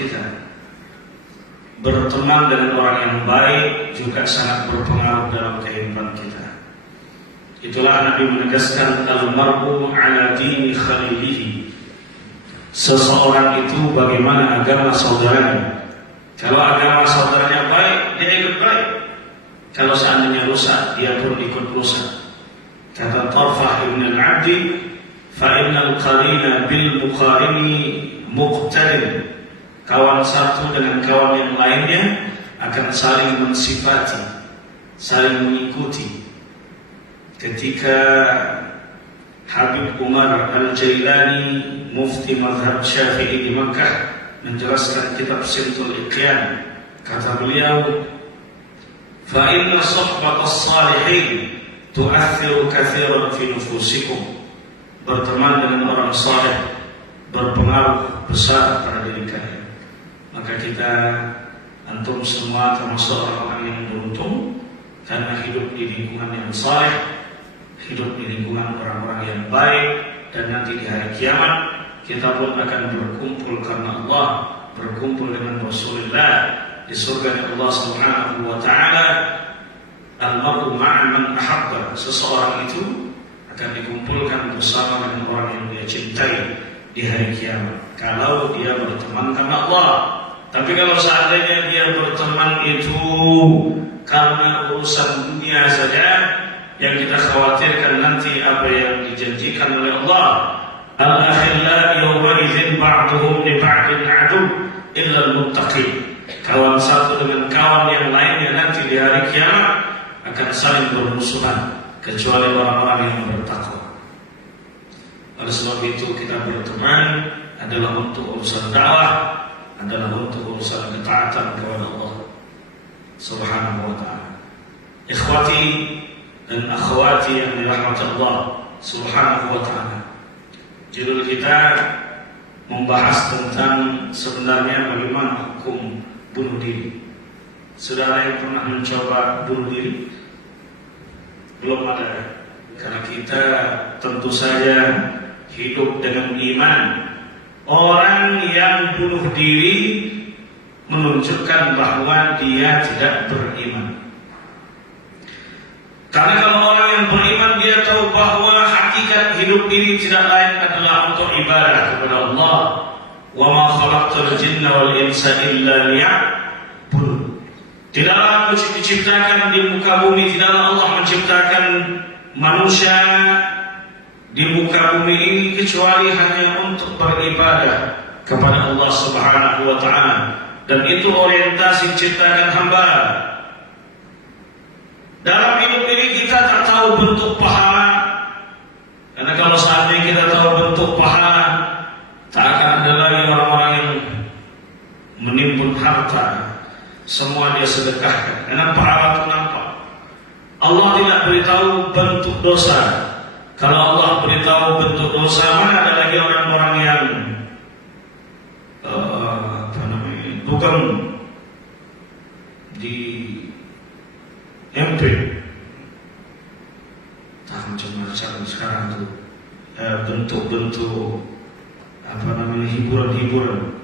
kita. Berteman dengan orang yang baik juga sangat berpengaruh dalam kehidupan kita. Itulah Nabi menegaskan al-mar'u ala dini khalilihi. Seseorang itu bagaimana agama saudaranya. Kalau agama saudaranya baik, dia ikut baik. Kalau seandainya rusak, dia pun ikut rusak. Kata Tarfah ibn al-Abdi, fa'innal qarina bil muqarini muqtarin. Kawan satu dengan kawan yang lainnya akan saling mensifati, saling mengikuti. Ketika Habib Umar Al-Jailani, mufti mazhab Syafi'i di Makkah, menjelaskan kitab Simtul Iqyan, kata beliau, fa inna sohbatas salihin tu'athiru kathiran fi nufusikum. Berteman dengan orang saleh berpengaruh besar pada diri kalian. Maka kita, antum semua termasuk orang-orang yang beruntung karena hidup di lingkungan yang saleh, hidup di lingkungan orang-orang yang baik, dan nanti di hari kiamat kita pun akan berkumpul karena Allah, berkumpul dengan Rasulullah di surga Allah Subhanahu wa taala. Al-mar'u ma'a man ahabba. Seseorang itu akan dikumpulkan bersama dengan orang yang dia cintai di hari kiamat kalau dia berteman karena Allah. Tapi kalau seandainya dia berteman itu karena urusan dunia saja, yang kita khawatirkan nanti apa yang dijanjikan oleh Allah, al-akhilla yawma idzin ba'duhum li ba'din adu illa al-muttaqin. Kawan satu dengan kawan yang lainnya nanti di hari kiamat akan saling bermusuhan kecuali orang-orang yang bertakwa. Oleh sebab itu kita berteman adalah untuk urusan dakwah, adalah untuk urusan ketaatan kepada Allah Subhanahu wa ta'ala. Ikhwati dan akhwati yang dirahmati Allah Subhanahu wa ta'ala, judul kita membahas tentang sebenarnya bagaimana hukum bunuh diri. Saudara yang pernah mencoba bunuh diri? Belum ada. Karena kita tentu saja hidup dengan iman. Orang yang bunuh diri menunjukkan bahwa dia tidak beriman. Karena kalau orang yang beriman, dia tahu bahwa hakikat hidup ini tidak lain adalah untuk ibadah kepada Allah. Wa ma khalaqtul jinna wal insa illa liya'budun. Tidaklah aku diciptakan di muka bumi, tidaklah Allah menciptakan manusia di muka bumi ini kecuali hanya untuk beribadah kepada Allah Subhanahu wa ta'ala. Dan itu orientasi ciptakan hamba. Dalam hidup ini kita tak tahu bentuk pahala. Karena kalau seandainya kita tahu bentuk pahala, tak akan ada lagi orang-orang yang menimbun harta. Semua dia sedekahkan. Karena pahala itu nampak. Allah tidak beritahu bentuk dosa. Kalau Allah beritahu bentuk dosa, mana ada lagi orang-orang yang dugem di MP. Tak macam-macam sekarang tuh bentuk-bentuk hiburan-hiburan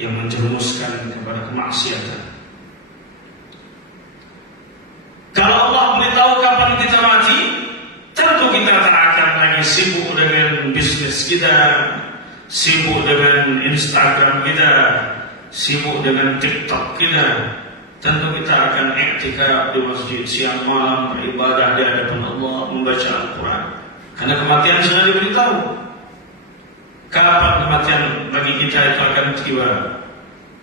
yang menjerumuskan kepada kemaksiatan. Kalau Allah beritahu kapan kita mati, tentu kita tak akan lagi sibuk dengan bisnis kita, sibuk dengan Instagram kita, sibuk dengan TikTok kita. Tentu kita akan iktikaf di masjid siang malam, beribadah di hadapan Allah, membaca Al-Quran. Karena kematian sudah diberitahu. Kapan kematian bagi kita itu akan tiba.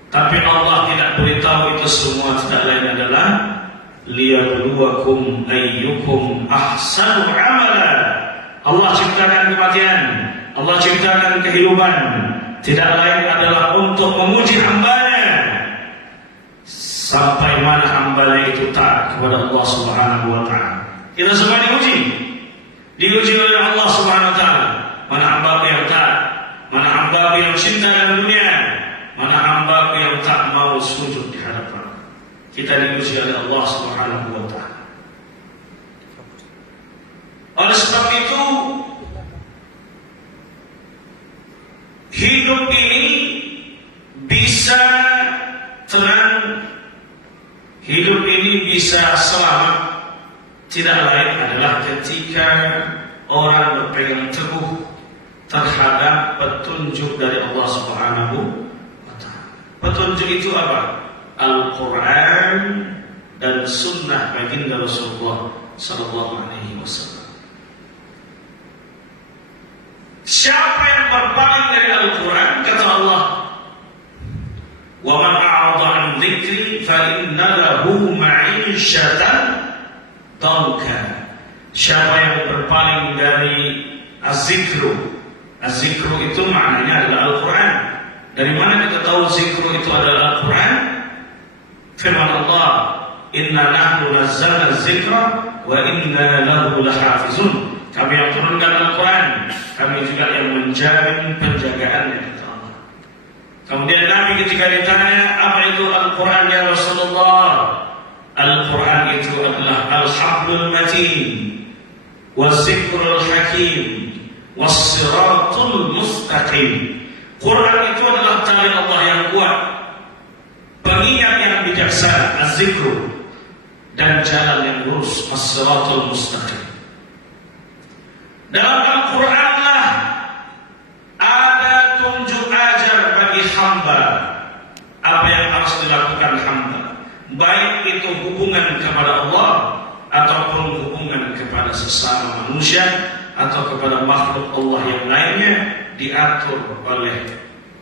Tapi Allah tidak beritahu itu semua, tidak lain adalah liyabluwakum ayyukum ahsanu amala. Allah ciptakan kematian, Allah ciptakan kehidupan, tidak lain adalah untuk menguji hambanya sampai mana hambanya itu taat kepada Allah Subhanahu wa ta'ala. Kita semua diuji oleh Allah Subhanahu wa ta'ala. Mana hamba yang taat, mana hamba yang cinta dengan dunia, mana hamba yang tak mau sujud di hadapan. Kita diuji oleh Allah Subhanahu wa ta'ala. Oleh sebab itu, hidup ini bisa tenang, hidup ini bisa selamat, tidak lain adalah ketika orang berpegang teguh terhadap petunjuk dari Allah Subhanahu wa Ta'ala. Petunjuk itu apa? Al-Quran dan Sunnah baginda Rasulullah Sallallahu Alaihi Wasallam. Siapa yang berpaling dari Al-Quran, kata Allah, wa man a'rada an dzikri fa inna lahu ma'isyatan danka. Siapa yang berpaling dari az-zikru, az-zikru itu maknanya adalah Al-Quran. Dari mana kita tahu zikru itu adalah Al-Quran? Firman Allah, inna nahnu nazzalna az-zikra wa inna lahu lahafizun. Kami yang turunkan Al-Quran, kami juga yang menjamin penjagaannya, kata Allah. Kemudian Nabi ketika ditanya, apa itu Al-Quran ya Rasulullah? Al-Quran itu adalah Al-Hablul Matin, Wa-Zikrul Hakim, Was-Siratul Mustaqim. Quran itu adalah tali Allah yang kuat, pengingat yang bijaksana, Az-Zikru, dan jalan yang lurus, As-Siratul Mustaqim. Dalam Al-Quranlah ada tunjuk ajar bagi hamba apa yang harus dilakukan hamba, baik itu hubungan kepada Allah ataupun hubungan kepada sesama manusia atau kepada makhluk Allah yang lainnya, diatur oleh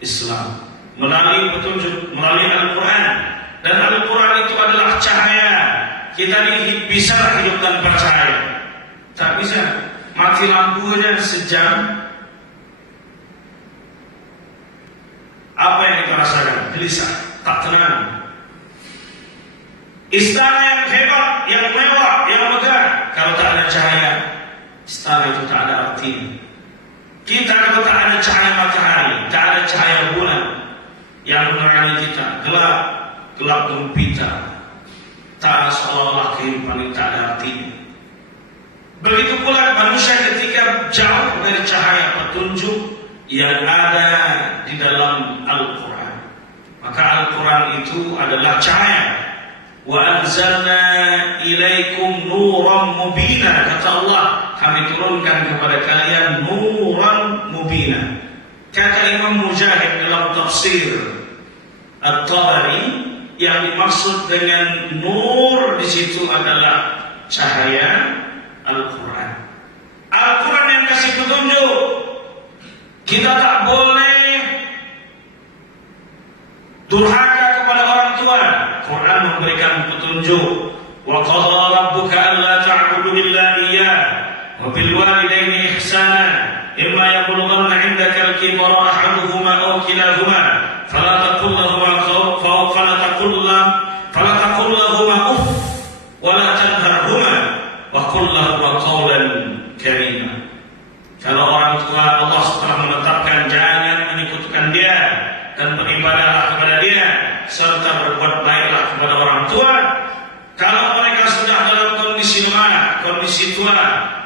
Islam melalui petunjuk, melalui Al-Quran. Dan Al-Quran itu adalah cahaya. Kita ini bisa hidup tanpa cahaya? Tak bisa. Mati lampunya sejam, apa yang kita rasakan? Gelisah, tak tenang. Istana yang hebat, yang mewah, yang megah, kalau tak ada cahaya, istana itu tak ada artinya. Kita kalau tak ada cahaya matahari, tak ada cahaya bulan yang menerangi kita, gelap, gelap gempita, tak ada, seolah-olah kehidupan ini tak ada artinya. Begitu pula manusia ketika jauh dari cahaya petunjuk yang ada di dalam Al-Quran. Maka Al-Quran itu adalah cahaya. Wa anzalna ilaikum nuran mubina. Kata Allah, kami turunkan kepada kalian nuran mubina. Kata Imam Mujahid dalam tafsir At-Tabari, yang dimaksud dengan nur di situ adalah cahaya Al-Quran. Al-Quran yang kasih petunjuk. Kita tak boleh durhaka kepada orang tua. Quran memberikan petunjuk. Wa qadha rabbuka alla ta'budu illa iyyah wa bil walidayni ihsana imma yablughanna 'indaka al-kibara ahaduhuma aw kilahuma fala taqul lahumā uff wa la tanharhumā wa qul lahumā qawlan karīmā. Kalau orang tua Allah telah menetapkan jangan menyekutukan dia dan beribadahlah kepada dia serta berbuat baiklah kepada orang tua. Kalau mereka sudah dalam kondisi lemah, kondisi tua,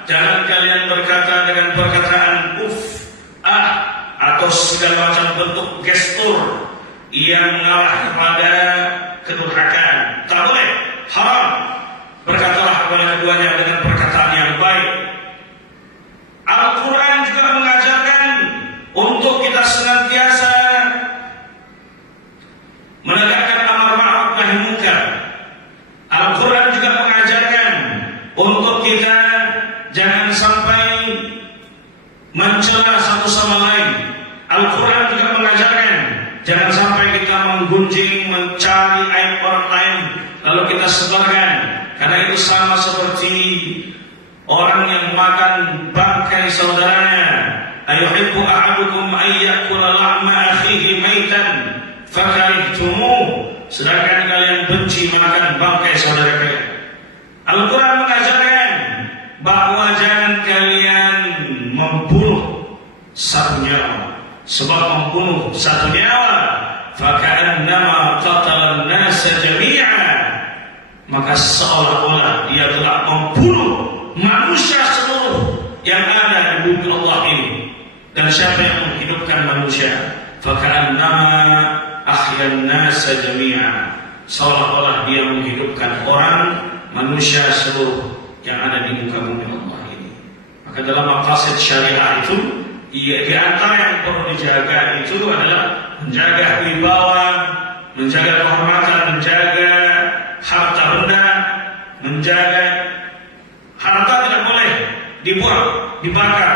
jangan kalian berkata dengan perkataan atau segala macam bentuk gestur yang mengarah kepada kedurhakaan. Tak boleh, haram. Berkatalah kepada keduanya dengan perkataan yang baik. Al-Quran juga mengajarkan untuk kita senantiasa menegakkan amar ma'ruf nahi munkar. Al-Quran juga mengajarkan untuk kita jangan sampai mencela satu sama lain. Al-Quran juga mengajarkan jangan sampai kita menggunjing, mencari aib orang lain lalu kita sebarkan, karena itu sama seperti orang yang makan bangkai saudaranya. Ayuhibbu ahadukum an ya'kula lahma akhihi maitan fakarihtumuh. Sedangkan kalian benci makan bangkai saudara kalian. Al-Quran mengajarkan bahwa jangan kalian membunuh satu nyawa, sebab membunuh satu nyawa faka'annama qatala an-nasa jami'a, maka seolah-olah dia telah membunuh manusia seluruh yang ada di bumi Allah ini. Dan siapa yang menghidupkan manusia faka'annama ahyan nasa jami'a, seolah-olah dia menghidupkan orang, manusia seluruh yang ada di muka bumi Allah ini. Maka dalam maqasid syariah itu, di antara yang perlu dijaga itu adalah menjaga wibawa, menjaga kehormatan, menjaga harta benda, menjaga harta tidak boleh dibuang, dibakar,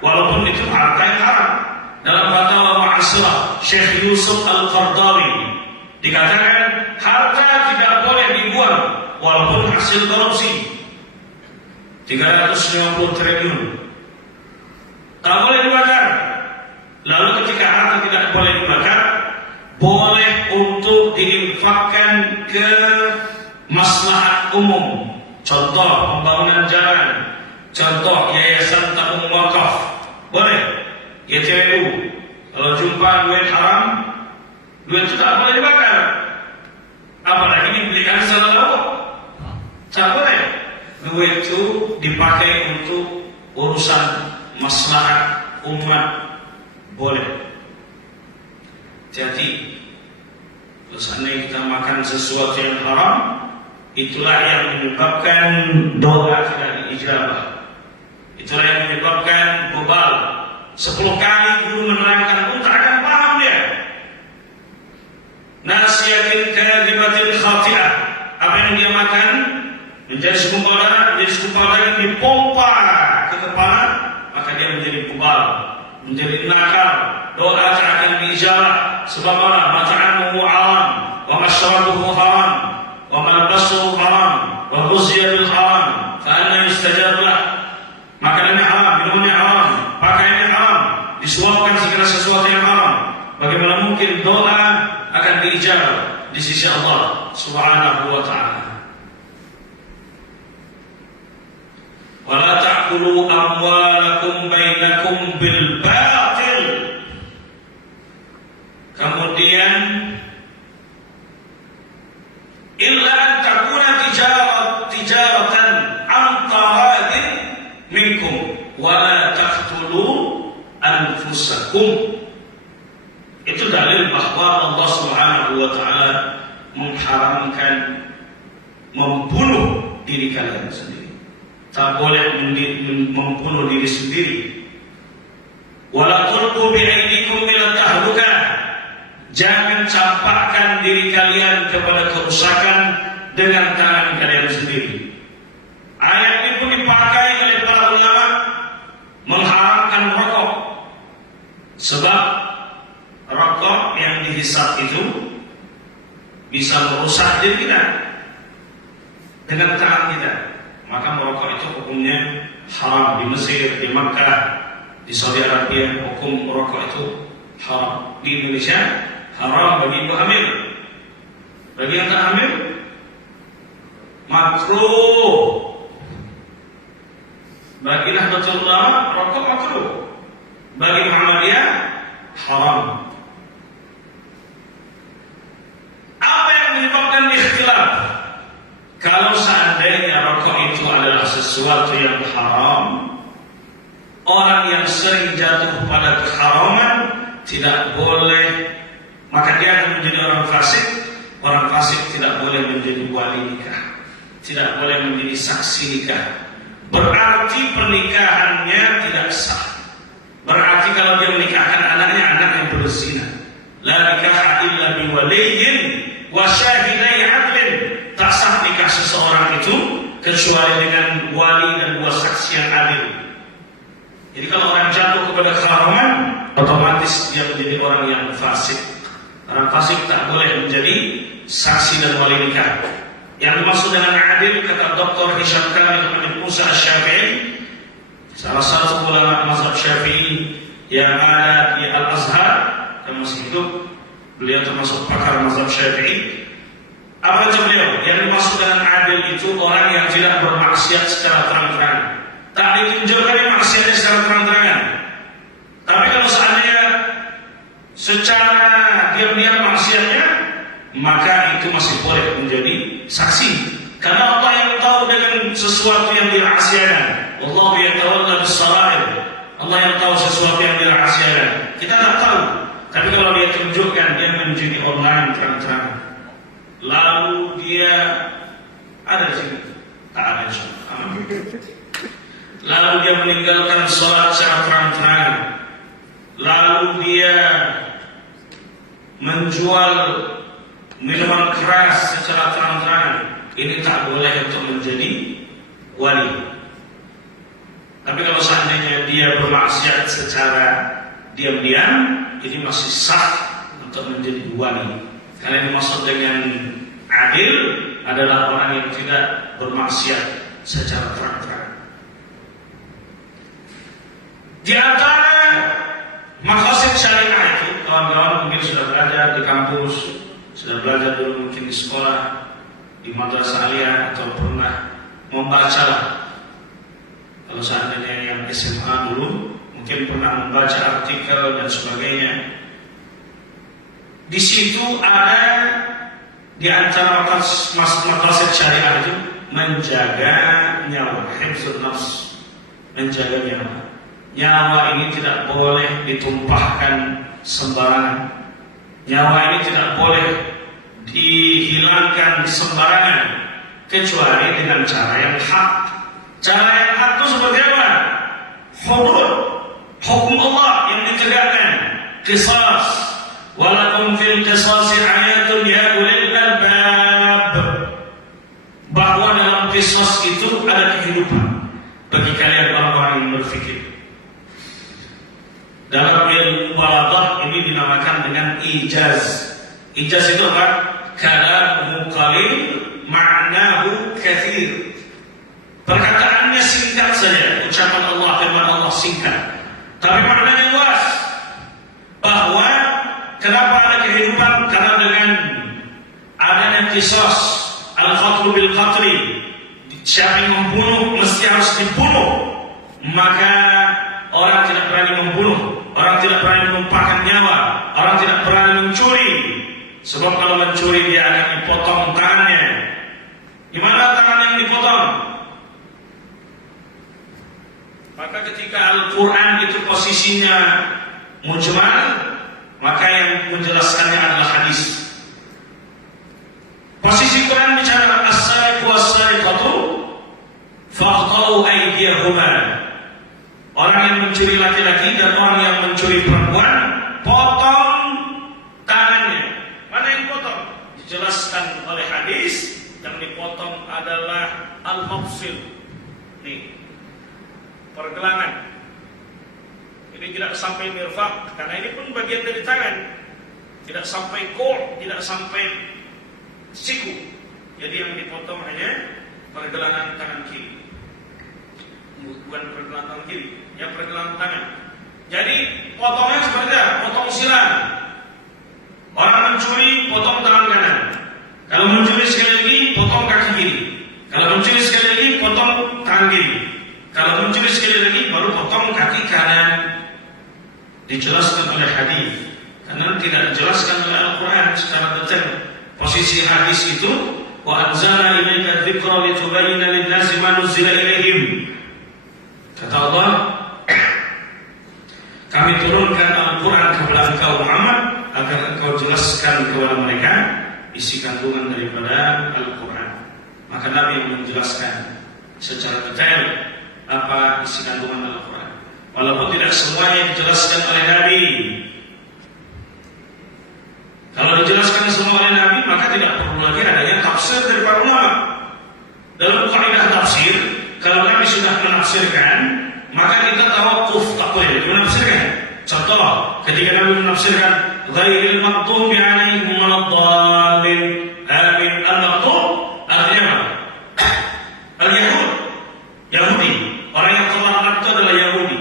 walaupun itu harta yang haram. Dalam fatwa Mu'asirah Syekh Yusuf Al-Qardawi dikatakan harta tidak boleh dibuang walaupun hasil korupsi 350 triliun tak boleh dibakar. Lalu ketika harta tidak boleh dibakar, boleh untuk diinfakkan ke maslahat umum. Contoh pembangunan jalan, contoh yayasan tabung wakaf, boleh. YTU kalau jumpa duit haram, duit itu tak boleh dibakar, apalagi dibelikan secara lauk, tak boleh. Duit itu dipakai untuk urusan maslahat umat, boleh. Jadi kalau seandainya kita makan sesuatu yang haram, itulah yang menyebabkan doa tidak diijabah, itulah yang menyebabkan gobal. 10 kali guru menerangkan pun tak akan paham dia. Nasiyatin kadhibatin khati'ah, apa yang dia makan menjadi segumpal darah, menjadi segumpal daging dipompa ke kepala, maka dia menjadi gobal, menjadi nakal, doa tak akan diijabah. Sebab Allah mata'amuhu haram, wa masyarabuhu haram, wa malbasuhu haram, wa ghuzziya bil haram, fa anna yustajab lah. Makanannya haram, minumannya haram, pakaiannya haram, disuapkan segala sesuatu yang haram. Bagaimana mungkin doa akan diijabah di sisi Allah Subhanahu wa ta'ala? Wala ta'kulu amwalakum bainakum bil batil. Kemudian illa an takuna tijaratan an taradin minkum wala taqtulu anfusakum. Itu dalil bahwa Allah Subhanahu wa ta'ala mengharamkan membunuh diri kalian sendiri. Tak boleh membunuh diri sendiri. Wala tulqu bi'aidikum ila tahlukah. Jangan campakkan diri kalian kepada kerusakan dengan tangan kalian sendiri. Ayat ini pun dipakai oleh para ulama mengharamkan rokok. Sebab rokok yang dihisap itu bisa merusak diri kita dengan tangan kita. Maka merokok itu hukumnya haram. Di Mesir, di Makkah, di Saudi Arabia hukum merokok itu haram. Di Indonesia haram bagi ibu hamil. Bagi yang tak hamil makruh. Bagi Nahdlatul Ulama rokok makruh. Bagi Muhammadiyah haram. Apa yang menyebabkan ikhtilaf? Kalau seandainya rokok itu adalah sesuatu yang haram, orang yang sering jatuh pada keharaman tidak boleh, maka dia akan menjadi orang fasik. Orang fasik tidak boleh menjadi wali nikah, tidak boleh menjadi saksi nikah. Berarti pernikahannya tidak sah. Berarti kalau dia menikahkan anaknya, anak yang berzina. La nikaha illa biwaliyin wa syahidai adlin. Tak sah nikah seseorang itu kecuali dengan wali dan 2 saksi yang adil. Jadi kalau orang jatuh kepada keharaman, otomatis dia menjadi orang yang fasik. Orang fasik tak boleh menjadi saksi dan wali nikah. Yang dimaksud dengan adil, kata Dr. Hisham Kamil Hamid Musa Asy-Syafi'i, salah satu ulama mazhab Syafi'i yang ada di Al-Azhar dan masih hidup, beliau termasuk pakar mazhab Syafi'i. Apa kata beliau? Yang dimaksud dengan adil itu orang yang tidak bermaksiat secara terang-terangan, tak ditunjukkan maksiatnya secara terang-terangan. Tapi kalau seandainya secara diam-diam maksiatnya, maka itu masih boleh menjadi saksi. Karena Allah yang tahu dengan sesuatu yang dirahasiakan. Wallahu yatawalla bis-sarair. Allah yang tahu sesuatu yang dirahasiakan. Kita tak tahu. Tapi kalau dia tunjukkan dia menjadi online terang-terangan, lalu dia ada di sini, tak ada insyaallah. Lalu dia meninggalkan sholat secara terang-terangan, lalu dia menjual minuman keras secara terang-terangan, ini tak boleh untuk menjadi wali. Tapi kalau seandainya dia bermaksiat secara diam-diam, ini masih sah untuk menjadi wali. Karena yang dimaksud dengan adil adalah orang yang tidak bermaksiat secara terang-terangan. Di antara maqasid syariah itu, kawan-kawan mungkin sudah belajar di kampus, sudah belajar dulu mungkin di sekolah, di madrasah aliyah, atau pernah membaca lah. Kalau seandainya yang SMA dulu mungkin pernah membaca artikel dan sebagainya. Di situ ada di antara maqasid syariah itu menjaga nyawa, hifdzun nafs, menjaga nyawa. Nyawa ini tidak boleh ditumpahkan sembarangan. Nyawa ini tidak boleh dihilangkan sembarangan kecuali dengan cara yang hak. Cara yang hak itu seperti apa? Hudud, hukum Allah yang ditegakkan, qisas. Walakum fil qisasi hayatun ya ulil albab. Bahwa dalam qisas itu ada kehidupan bagi kalian orang-orang yang berfikir. Dalam ilmu balaghah ini dinamakan dengan ijaz. Ijaz itu apa? Kalamu qalil ma'nahu katsir. Perkataannya singkat saja, ucapan Allah, firman Allah singkat, tapi maknanya luas. Bahwa kenapa ada kehidupan? Karena dengan adanya qisas, al-qatlu bil qatli, siapa yang membunuh mesti harus dibunuh. Maka orang tidak berani membunuh, orang tidak berani menumpahkan nyawa, orang tidak berani mencuri. Sebab kalau mencuri dia akan dipotong tangannya. Di mana tangan yang dipotong? Maka ketika Al-Quran itu posisinya mujmal, maka yang menjelaskannya adalah hadis. Posisi Quran bicara as-sariqu was-sariqatu faqta'u aydiyahuma. Orang yang mencuri laki-laki dan orang yang mencuri perempuan, potong tangannya. Mana yang potong? Dijelaskan oleh hadis, yang dipotong adalah al-mafsil. Nih, pergelangan. Ini tidak sampai mirfaq, karena ini pun bagian dari tangan. Tidak sampai kol, tidak sampai siku. Jadi yang dipotong hanya pergelangan tangan kiri. Bukan pergelangan tangan kiri, yang pergelangan tangan. Jadi potongnya seperti apa? Potong silang. Orang mencuri, potong tangan kanan. Kalau mencuri sekali lagi, potong kaki kiri. Kalau mencuri sekali lagi, potong tangan kiri. Kalau mencuri sekali lagi, baru potong kaki kanan. Dijelaskan oleh hadis, karena tidak dijelaskan oleh Al-Quran secara detail. Posisi hadis itu, wa anzalna ilaika dzikra litubayyana lin-nasi ma nuzila ilaihim. Kata Allah, kami turunkan Al-Quran kepada engkau Muhammad agar engkau jelaskan kepada mereka isi kandungan daripada Al-Quran. Maka Nabi yang menjelaskan secara detail apa isi kandungan Al-Quran. Walaupun tidak semuanya dijelaskan oleh Nabi. Kalau dijelaskan semua oleh Nabi, maka tidak perlu lagi adanya tafsir dari para ulama. Dalam kaidah tafsir, kalau Nabi sudah menafsirkan, maka kita tawakuf, tak boleh menafsirkan. Contoh, ketika Nabi menafsirkan ghairil maghdubi 'alaihim waladdallin, amin. Al-maghdub artinya apa? Al-Yahud, Yahudi. Orang yang terlaknat itu adalah Yahudi.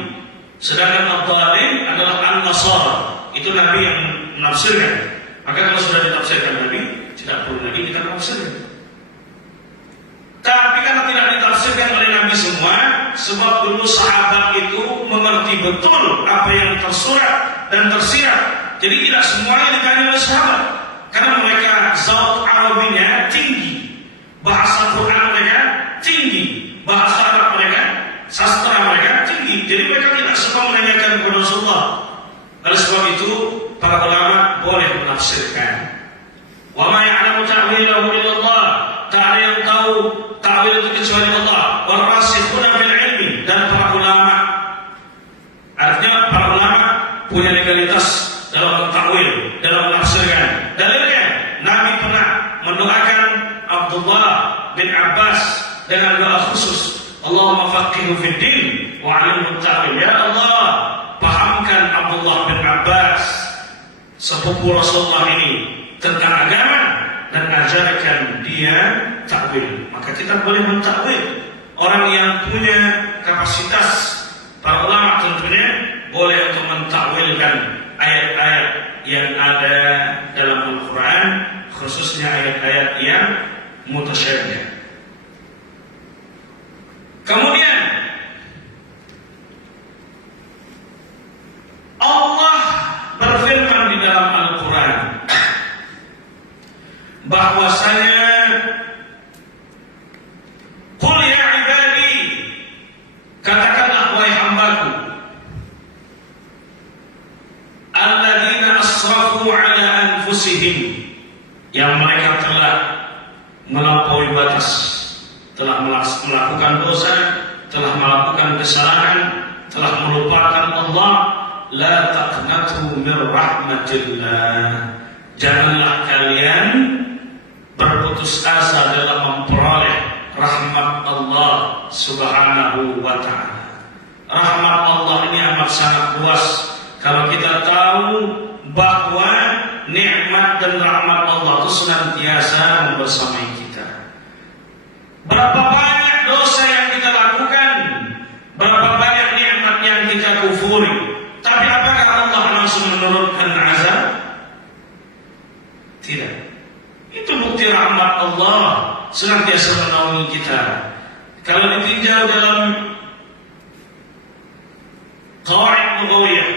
Sedangkan ad-dallin adalah an-Nasara. Itu Nabi yang menafsirkan. Maka kalau sudah ditafsirkan Nabi, tidak perlu lagi kita tafsirkan. Tapi karena tidak ditafsirkan oleh Nabi semua, sebab dulu sahabat itu mengerti betul apa yang tersurat dan tersirat. Jadi tidak semuanya dikaji oleh sahabat, karena mereka zaut Arabinya tinggi, bahasa Quran mereka tinggi, bahasa Arab mereka, sastra mereka tinggi. Jadi mereka tidak semua menanyakan kepada Rasulullah. Oleh sebab itu para ulama boleh menafsirkan. Wa ma ya'lamu ta'wilahu illallah. Tak ada yang tahu ta'wil itu kecuali Allah. Wal rasikhuna fil ilmi, dan para ulama. Artinya para ulama punya legalitas dalam ta'wil, dalam menafsirkan. Dalilnya Nabi pernah mendoakan Abdullah bin Abbas dengan doa khusus, Allahumma faqihu fid din wa 'allimhu ta'wil. Ya Allah, pahamkan Abdullah bin Abbas, sepupu Rasulullah ini, tentang agama dan ajarkan dia takwil. Maka kita boleh mentakwil. Orang yang punya kapasitas, para ulama tentunya boleh untuk mentakwilkan ayat-ayat yang ada dalam Al-Quran, khususnya ayat-ayat yang mutasyabih. Kemudian Allah berfirman di dalam Al-Quran bahwasanya qul ya ibadi, katakanlah wahai hambaku, alladzina asrafu ala anfusihim, yang mereka telah melampaui batas, telah melakukan dosa, telah melakukan kesalahan, telah melupakan Allah. La taqnatu min rahmatillah, janganlah kalian berputus asa dalam memperoleh rahmat Allah Subhanahu wa ta'ala. Rahmat Allah ini amat sangat luas. Kalau kita tahu bahwa nikmat dan rahmat Allah itu senantiasa bersamai kita. Berapa banyak dosa yang kita lakukan, berapa banyak nikmat yang kita kufuri, tapi apakah Allah langsung menurunkan azab? Tidak. Itu bukti rahmat Allah senantiasa menolong kita. Kalau ditinjau dalam qawaid lughawiyah,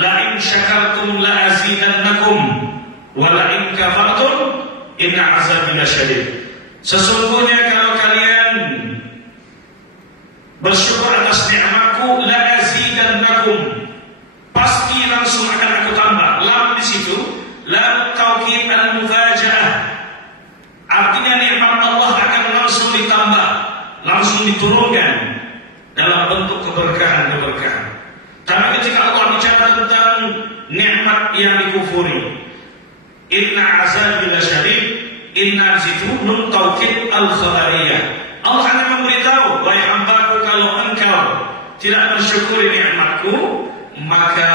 la in syakartum la azidannakum wa la in kafartum inna azabi lasyadid. Sesungguhnya kalau kalian bersyukur atas nikmatku, la azidannakum, pasti langsung akan aku tambah. Lam di situ lam taukid al-mufaja'ah, artinya nikmat Allah akan langsung ditambah, langsung diturunkan dalam bentuk keberkahan-keberkahan. Tapi ketika Allah bicara tentang nikmat yang dikufuri, inna azabi lasyadid, inna situ nun taukid al-khabariyah. Allah akan memberitahu, wahai hambaku, kalau engkau tidak bersyukuri nikmatku, maka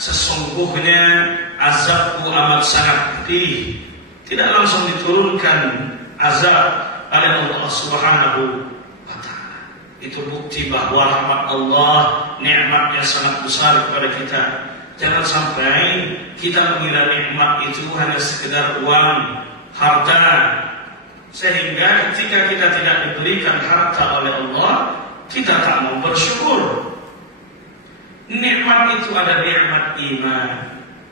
sesungguhnya azabku amat sangat pedih. Tidak langsung diturunkan azab oleh Allah Subhanahu wa ta'ala. Itu bukti bahwa rahmat Allah, nikmatnya sangat besar kepada kita. Jangan sampai kita mengira nikmat itu hanya sekedar uang, harta, sehingga ketika kita tidak diberikan harta oleh Allah, kita tak mau bersyukur. Nikmat itu ada nikmat iman,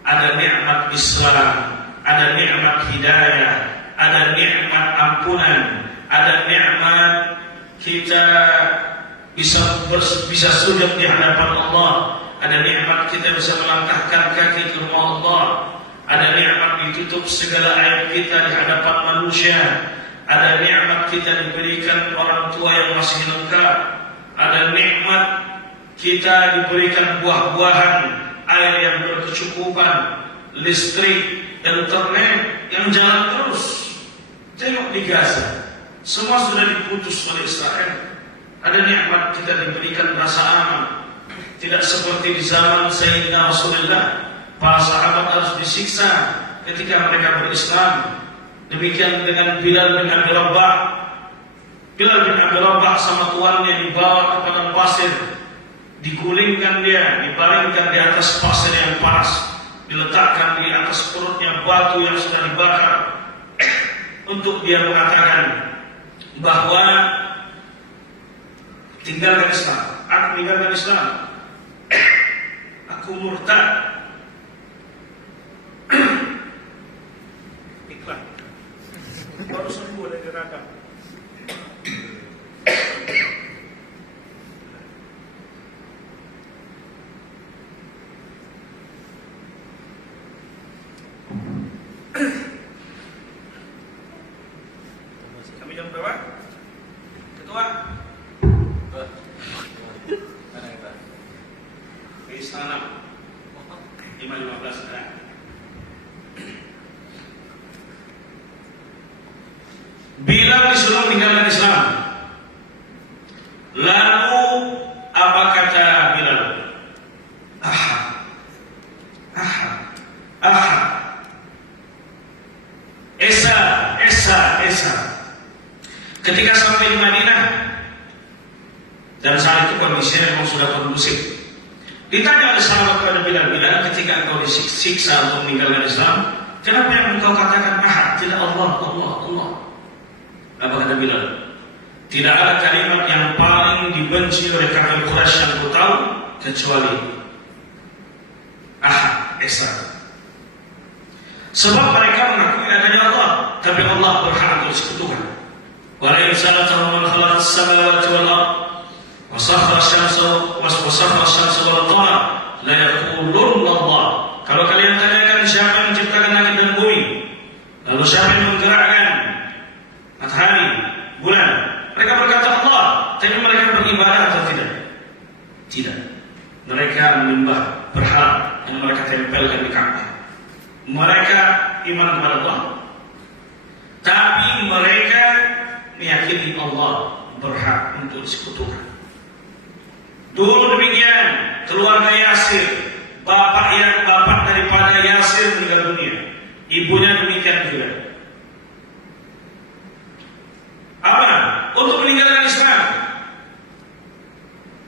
ada nikmat Islam, ada nikmat hidayah, ada nikmat ampunan, ada nikmat kita bisa sujud di hadapan Allah, ada nikmat kita bisa melangkahkan kaki ke rumah Allah, ada nikmat ditutup segala aib kita di hadapan manusia, ada nikmat kita diberikan orang tua yang masih lengkap, ada nikmat kita diberikan buah-buahan, air yang berkecukupan, listrik, internet yang jalan terus. Tengok di Gaza, semua sudah diputus oleh Israel. Ada nikmat kita diberikan rasa aman. Tidak seperti di zaman Sayyidina Rasulullah, para sahabat harus disiksa ketika mereka berislam. Demikian dengan Bilal bin Abi Rabah. Bilal bin Abi Rabah sama tuannya dibawa ke padang pasir, digulingkan dia, dibaringkan di atas pasir yang panas, diletakkan di atas perutnya batu yang sudah dibakar, untuk dia mengatakan bahwa tinggalkan Islam, aku meninggalkan Islam, aku murtad. Iklan baru sembuh dari neraka. Bilal disuruh meninggalkan Islam. Lalu apa kata Bilal? Ahad, ahad, ahad. Esa. Ketika sampai di Madinah, dan saat itu kondisinya memang sudah kondusif, ditanya oleh sahabat kepada Bilal, ketika engkau disiksa untuk meninggalkan Islam, kenapa yang engkau katakan ahad, tidak Allah? Apa kata Bilal? Tidak ada kalimat yang paling dibenci oleh kafir Quraisy yang ku tahu kecuali ahad, esa. Sebab mereka mengakui adanya Allah, tapi Allah berhak untuk disekutukan. Wa la yusalatu man khalaqas samawati wal ardh wa sakhkhara asy-syamsa wal qamara la yaqulunna Allah. Kalau kalian tanyakan siapa yang menciptakan langit dan bumi, lalu siapa yang menggerakkan matahari, bulan, mereka berkata Allah, tapi mereka beribadah atau tidak? Tidak. Mereka menyembah berhala yang mereka tempelkan di Ka'bah. Mereka iman kepada Allah, tapi mereka meyakini Allah berhak untuk disekutukan. Dulu demikian keluarga Yasir, bapak daripada Yasir meninggal dunia, ibunya demikian juga. Apa? Untuk meninggalkan Islam.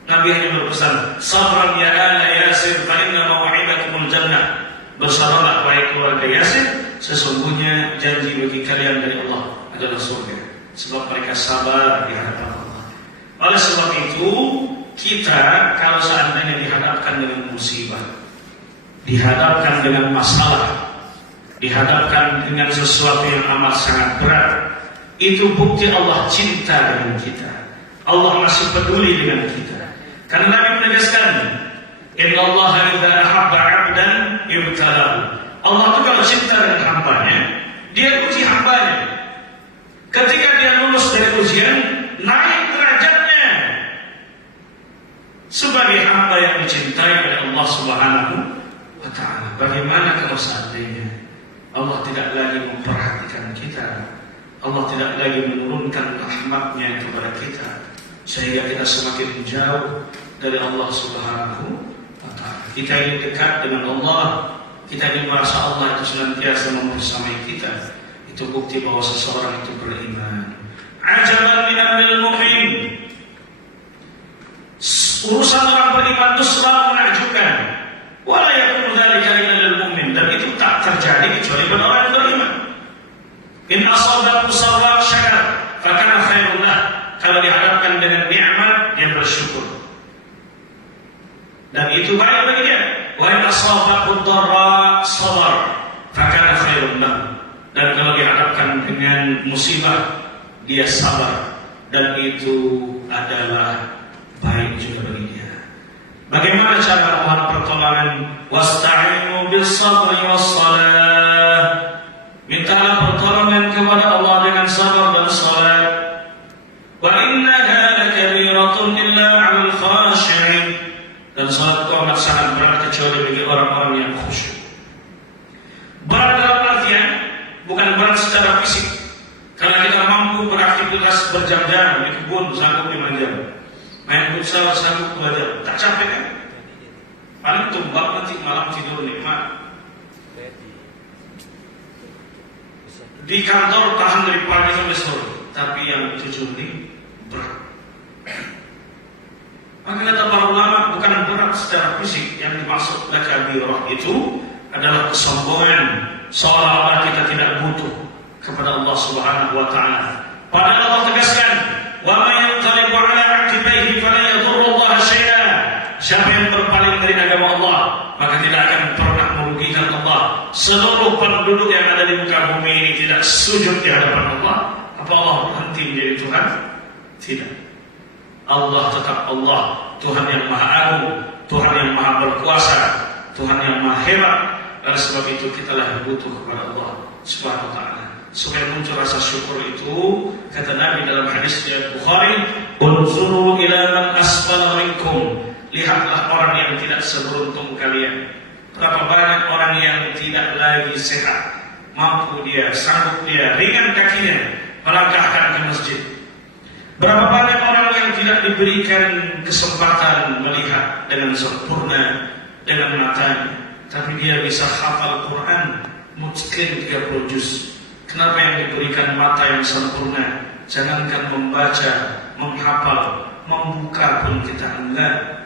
Nabi hanya berpesan, sabran ya ala Yasir, fa inna maw'idakumul jannah. Bersabarlah baik keluarga Yasir, sesungguhnya janji bagi kalian dari Allah adalah surga. Sebab mereka sabar di hadapan Allah. Oleh sebab itu, kita kalau seandainya dihadapkan dengan musibah, dihadapkan dengan masalah, dihadapkan dengan sesuatu yang amat sangat berat, itu bukti Allah cinta dengan kita. Allah masih peduli dengan kita. Karena Nabi menegaskan, Inna Allah idza ahabba 'abdan ibtalahu. Allah itu kalau cinta dengan hambanya, dia uji hambanya. Ketika dia lulus dari ujian, naik derajatnya sebagai hamba yang dicintai oleh Allah Subhanahu wa ta'ala. Bagaimana kalau seandainya Allah tidak lagi memperhatikan kita, Allah tidak lagi menurunkan rahmat-Nya kepada kita, sehingga kita semakin jauh dari Allah Subhanahu wa ta'ala. Kita ingin dekat dengan Allah, kita ingin merasa Allah itu senantiasa membersamai kita. Itu bukti bahwa seseorang itu beriman. Ajaban min amril mu'min. Urusan orang beriman itu selalu menakjubkan. Wala yakunu dzalika illa lil mu'min, dan itu tak terjadi kecuali pada orang yang beriman. In asabahu sarra syakar, fa kana khairun lah. Kalau dihadapkan dengan nikmat, dia bersyukur, dan itu baik bagi dia. Wa in asabahu dharra sabar, fa kana khairun lah. Dan kalau dihadapkan dengan musibah, dia sabar, dan itu adalah baik juga bagi dia. Bagaimana cara mohon pertolongan? Wasta'inu bis sabri was salah. Mintalah pertolongan kepada Allah dengan sabar dan salat. Wa innaha lakabiratun illa 'alal khashi'in. Dan salat itu amat sangat berat kecuali bagi orang-orang yang khusyuk. Berat dalam artian bukan berat secara fisik. Karena kita mampu beraktivitas berjam-jam di kebun, sanggup 5 jam. Main futsal sanggup 2 jam. Tak capek kan? Paling tumbak nanti malam tidur nikmat. Di kantor tahan dari pagi sampai sore. Tapi yang 7 ini berat. Maka kata para ulama, bukan berat secara fisik. Yang dimaksud lakabirah itu adalah kesombongan, seolah-olah kita tidak butuh kepada Allah Subhanahu wa ta'ala. Padahal Allah tegaskan, wa may yanqalibu 'ala 'aqibaihi fala yadurru Allah syai'a. Siapa yang berpaling dari agama Allah, maka tidak akan pernah merugikan Allah. Seluruh penduduk yang ada di muka bumi ini tidak sujud di hadapan Allah, apa Allah berhenti menjadi Tuhan? Tidak. Allah tetap Allah, Tuhan yang Maha Agung, Tuhan yang Maha Berkuasa, Tuhan yang Maha Hebat. Oleh sebab itu kita lah butuh kepada Allah Subhanahu wa ta'ala. Supaya muncul rasa syukur itu, kata Nabi dalam hadis riwayat Bukhari, unzuru ila man asfala minkum. Lihatlah orang yang tidak seberuntung kalian. Berapa banyak orang yang tidak lagi sehat, mampu dia, sanggup dia, ringan kakinya, melangkahkan ke masjid. Berapa banyak orang yang tidak diberikan kesempatan melihat dengan sempurna dengan matanya, tapi dia bisa hafal Quran mutqin 30 juz. Kenapa yang diberikan mata yang sempurna? Jangankan membaca, menghafal, membuka pun kita enggak.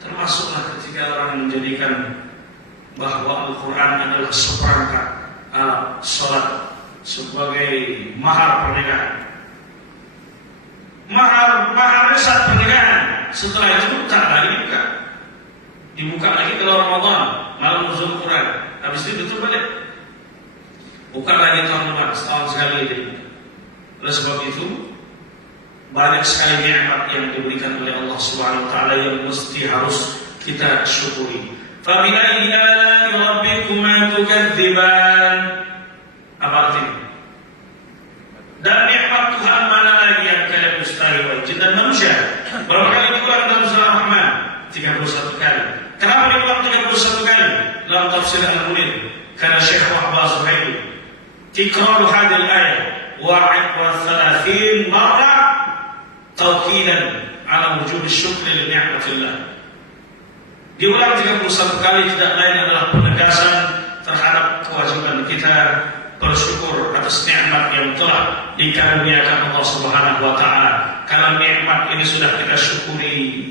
Termasuklah ketika orang menjadikan bahwa Al-Quran adalah seperangkat alat sholat sebagai mahar pernikahan. Mahar saat pernikahan. Setelah itu tak lagi dibuka lagi kalau Ramadan, malam nuzul Quran. Habis itu betul balik. Bukan lagi tahun depan, setahun sekali itu. Oleh sebab itu banyak sekali nikmat yang diberikan oleh Allah Subhanahu wa taala yang mesti harus kita syukuri. Fa bi ayyi ala'i rabbikuma tukadziban? Apa artinya? Dan nikmat Tuhan mana lagi yang kalian mustahil wahai jin dan manusia? Berapa kali diulang dalam surah Rahman? 31 kali. Kenapa diulang 31 kali? Dalam tafsir Al-Munir, karena Syekh Wahbah Zuhaili tikrar hadhihi al-ayah wa 30 marra tawkidan ala wujub syukr li ni'matillah. Diulang 31 kali tidak lain adalah penegasan terhadap kewajiban kita bersyukur atas nikmat yang telah dikaruniakan Allah Subhanahu wa taala. Kalau nikmat ini sudah kita syukuri,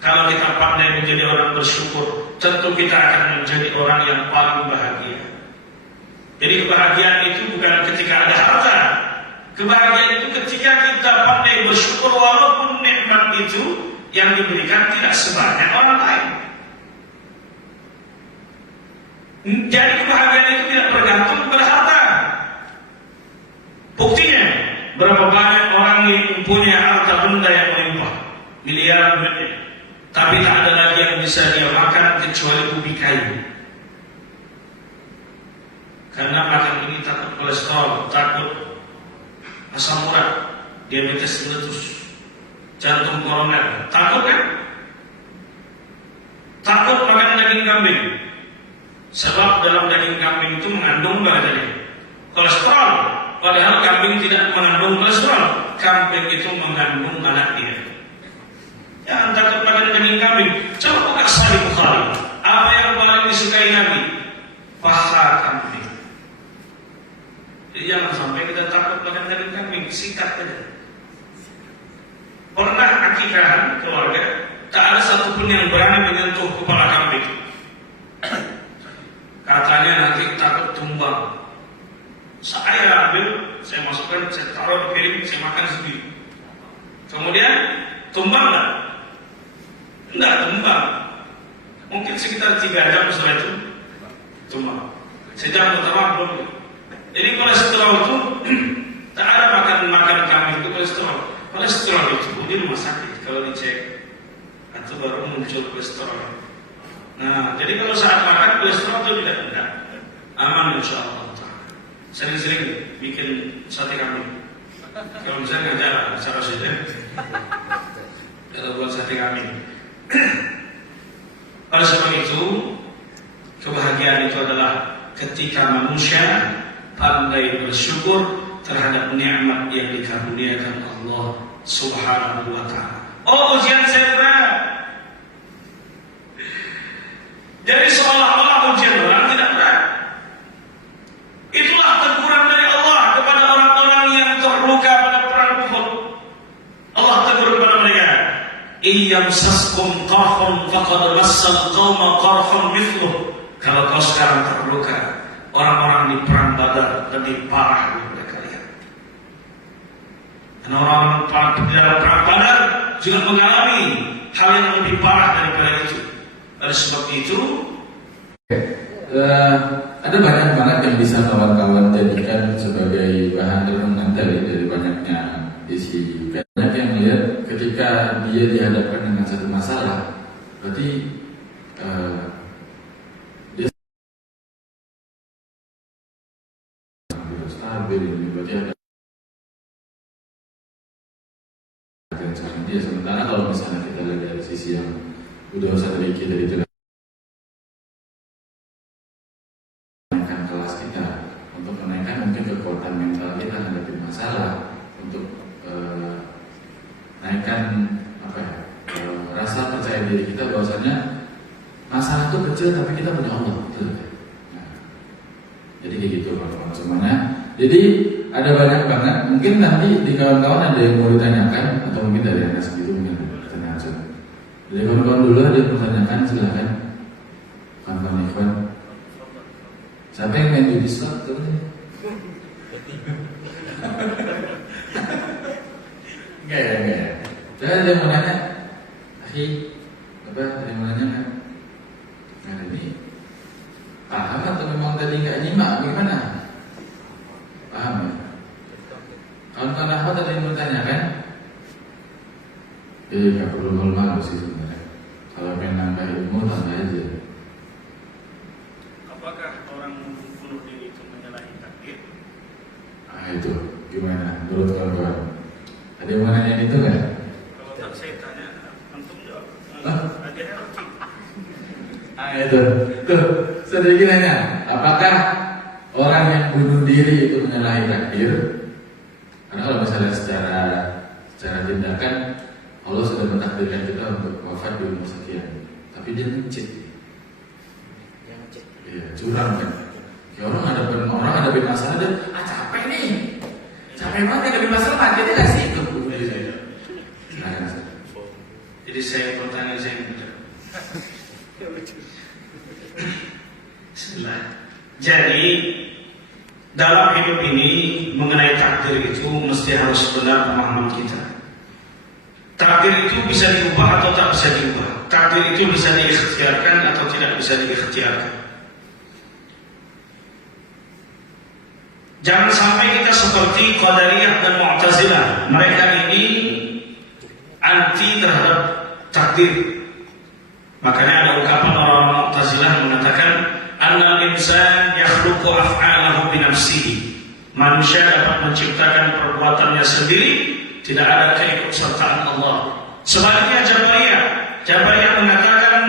kalau kita pandai menjadi orang bersyukur, tentu kita akan menjadi orang yang paling bahagia. Jadi kebahagiaan itu bukan ketika ada harta. Kebahagiaan itu ketika kita pandai bersyukur walaupun nikmat itu yang diberikan tidak sebanyak orang lain. Jadi kebahagiaan itu tidak bergantung pada harta. Buktinya, berapa banyak orang yang mempunyai harta benda yang melimpah, miliar-miliar, tapi tak ada lagi yang bisa dia makan kecuali ubi kayu. Karena makan ini takut kolesterol, takut asam urat, diabetes meletus, jantung koroner. Takut kan? Takut makan daging kambing. Sebab dalam daging kambing itu mengandung kolesterol. Padahal kambing tidak mengandung kolesterol. Kambing itu mengandung anak dia. Jangan takut makan daging kambing. Coba buka Sahih Bukhari. Apa yang paling disukai Nabi? Paha kambing. Jadi jangan sampai kita takut makan daging kambing. Sikat saja. Pernah akikahan keluarga, tak ada satupun yang berani menyentuh kepala kambing. Katanya nanti takut tumbang. Saya ambil, saya masukkan, saya taruh di piring, saya makan sendiri. Kemudian tumbang enggak? Enggak tumbang. Mungkin sekitar 3 jam setelah itu tumbang. Sejam pertama belum. Jadi kolesterol itu tak ada makan kambing itu kolesterol. Kolesterol itu di rumah sakit kalau dicek atau baru muncul kolesterol. Nah, jadi kalau saat makan kolesterol itu tidak aman insyaallah. Sering-sering bikin sate kambing. Kalau misalnya jarang cara sudah kalau buat sate kambing. Oleh sebab itu, kebahagiaan itu adalah ketika manusia pandai bersyukur terhadap nikmat yang dikaruniakan Allah Subhanahu wa taala. Oh, ujian saya berat. Jadi seolah-olah ujian orang tidak berat. Itulah teguran dari Allah kepada orang-orang yang terluka pada perang Uhud. Allah tegur kepada mereka, "Iyamsaskum qarhun faqad massal qauma qarhun mithluh." Kalau kau sekarang terluka, orang-orang di perang Badar lebih parah daripada kalian. Dan orang-orang di dalam perang Badar juga mengalami hal yang lebih parah daripada itu. Oleh sebab itu, ada banyak banget yang bisa kawan-kawan jadikan sebagai bahan renungan dari banyaknya isi. Banyak yang melihat ketika dia dihadapkan dengan satu masalah, berarti dia stabil, berarti ada dia. Sementara kalau misalnya kita lihat dari sisi yang udah usah terikir dari itu, kelas kita untuk menaikkan mungkin kekuatan mental kita hadapi masalah. masalah untuk naikkan rasa percaya diri kita bahwasanya masalah itu kecil tapi kita punya Allah, betul kan? Nah, jadi kayak gitu kawan-kawan semuanya. Jadi ada banyak banget. Mungkin nanti di kawan-kawan ada yang mau ditanyakan atau mungkin dari anak segitu mungkin ada pertanyaan saja. Jadi kawan-kawan dulu ada yang pertanyakan silakan. Kawan-kawan Ikhwan. Siapa yang main judi slot tuh? Enggak ya. Jadi ada yang mau nanya? Apa? Ada yang mau nanya kan? Nah ini paham atau memang tadi nggak nyimak? Bagaimana? Paham ya? Kawan-kawan apa tadi yang bertanya kan? Nggak perlu malu sih sebenarnya. Kalau pengen nambah ilmu tambah aja. Apakah orang bunuh diri itu menyalahi takdir? Ah itu gimana? Menurut kawan-kawan? Ada yang mau nanya itu nggak? Kalau tak saya tanya, antum jawab. Ada yang Itu tuh sedikit nanya, apakah orang yang bunuh diri itu menyalahi takdir? Karena kalau misalnya secara tindakan Allah sudah mentakdirkan kita untuk wafat di umur sekian, tapi dia mencit, iya curang kan? Ya orang ada masalah dia, capek nih, capek banget ada masalah mati dia kasih itu. Jadi saya bertanya saya mudah. Jadi dalam hidup ini mengenai takdir itu mesti harus benar pemahaman kita. Takdir itu bisa diubah atau tak bisa diubah. Takdir itu bisa diikhtiarkan atau tidak bisa diikhtiarkan. Jangan sampai kita seperti Qadariyah dan Mu'tazilah. Mereka ini anti terhadap takdir. Makanya ada ungkapan orang Mu'tazilah mengatakan annal insan yakhluqu af'alahu bi nafsihi. Manusia dapat menciptakan perbuatannya sendiri, tidak ada keikutsertaan Allah. Sebaliknya Jabariyah mengatakan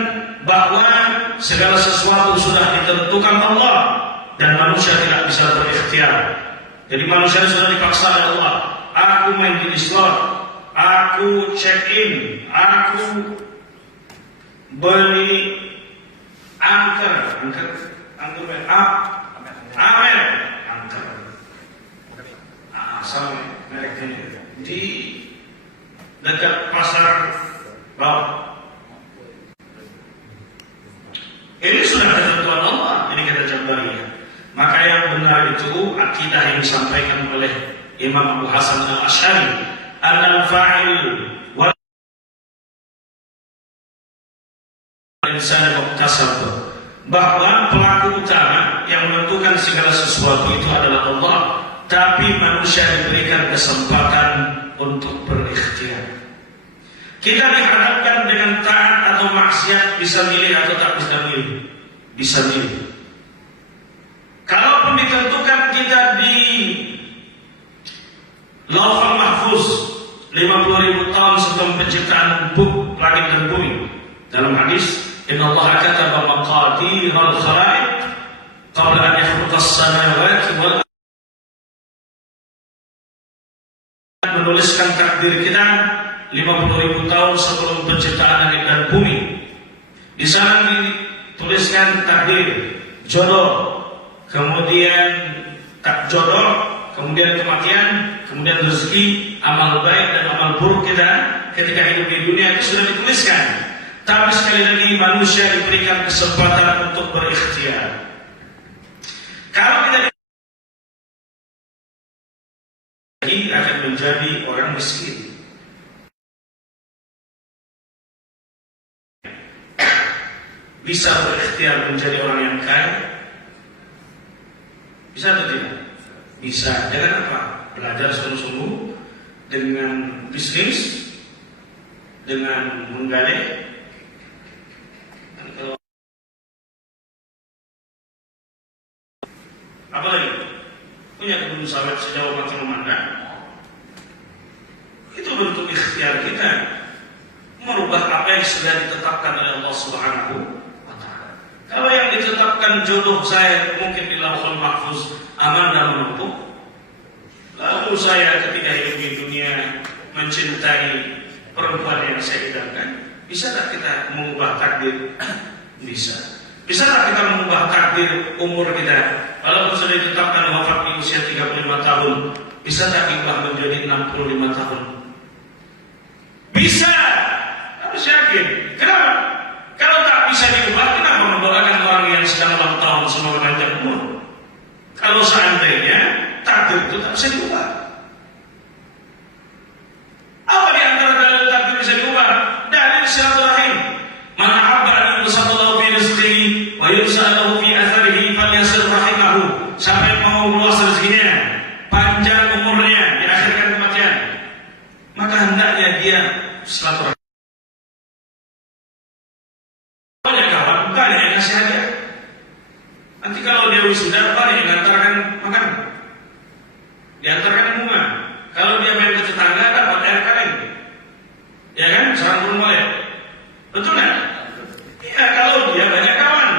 bahwa segala sesuatu sudah ditentukan Allah dan manusia tidak bisa berikhtiar. Jadi manusia sudah dipaksa oleh Allah. Aku main di slot, aku check in, aku beli angker asal mereknya di dekat pasar bawah. Ini sudah ketentuan Allah. Ini kata Jabariyah. Maka yang benar itu akidah yang disampaikan oleh Imam Abu Hasan Al-Asy'ari, al-fa'il wal insan muktasab, bahwa pelaku utama yang menentukan segala sesuatu itu adalah Allah, tapi manusia diberikan kesempatan untuk berikhtiar. Kita dihadapkan dengan taat atau maksiat, bisa milih atau tak bisa milih? Bisa milih. Kalaupun ditentukan kita di Lauhul Mahfuz 50.000 tahun sebelum penciptaan langit dan bumi, dalam hadis Inna Allah kataba maqadirul khalaiq qabla an yakhluqas samawati wal ardh, menuliskan takdir kita 50.000 tahun sebelum penciptaan langit dan bumi. Di sana dituliskan takdir jodoh, kemudian tak jodoh, kemudian kematian, kemudian rezeki, amal baik dan amal buruk kita ketika hidup di dunia itu sudah dituliskan. Tapi sekali lagi manusia diberikan kesempatan untuk berikhtiar. Kalau kita akan menjadi orang miskin. Bisa berikhtiar menjadi orang yang kaya? Bisa atau tidak? Bisa. Dengan apa? Belajar sungguh-sungguh, dengan bisnis, dengan menggali. Apa lagi? Punya kebun sawit sejauh mata memandang. Itu bentuk ikhtiar kita, merubah apa yang sudah ditetapkan oleh Allah Subhanahu wa Ta'ala. Kalau yang ditetapkan jodoh saya mungkin di Lauhul Mahfuz aman dan menumpuk, lalu perlu saya ketika hidup di dunia mencintai perempuan yang saya idamkan? Bisa tak kita mengubah takdir? Bisa. Bisa tak kita mengubah takdir umur kita? Walaupun sudah ditetapkan wafat di usia 35 tahun, bisa tak diubah menjadi 65 tahun? Bisa. Harus yakin. Kenapa? Kalau tak bisa diubah, kenapa mendoakan orang yang sedang ulang tahun semoga panjang umur? Kalau seandainya takdir itu tak bisa diubah. Apa di antara dalil takdir bisa diubah? Dalil silaturahim. Man ahabba an yusallallahu fi rizqihi wa yusalahu fi atharihi falyasil rahimahu. Siapa yang mau luas rezekinya, panjang umurnya di akhir kematian, maka hendaknya dia silaturahim. Banyak kawan, banyak yang ngasih hadiah. Nanti kalau dia wisuda, banyak yang diantarkan makanan, diantarkan bunga. Kalau dia main ke tetangga, dapat air kaleng, ya kan? Sarang burung walet, betul nggak? Iya, kalau dia banyak kawan,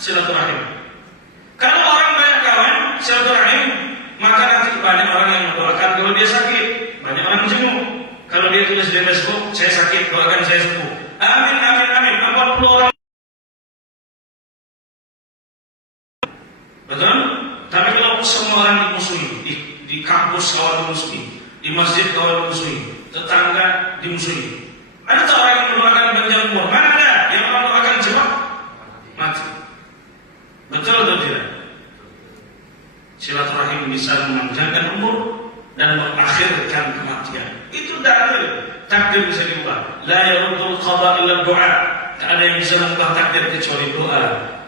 silaturahim. Kalau orang banyak kawan, silaturahim, maka nanti banyak orang yang mendoakan kalau dia sakit, banyak orang menjenguk. Kalau dia tulis di Facebook, saya sakit, doakan saya sembuh. Amin, amin, amin. 40 orang. Betul? Tapi kalau semua orang dimusuhi, di kampus kawan dimusuhi, di masjid kawan dimusuhi, tetangga dimusuhi, ada tak orang yang mendoakan panjang umur? Mana ada? Yang orang doakan cepat mati. Betul atau tidak? Silaturahim bisa memanjangkan umur dan mengakhirkan kematian. Itu dalil. Takdir bisa diubah. La yaruddul qada illa doa. Tak ada yang bisa mengubah takdir kecuali doa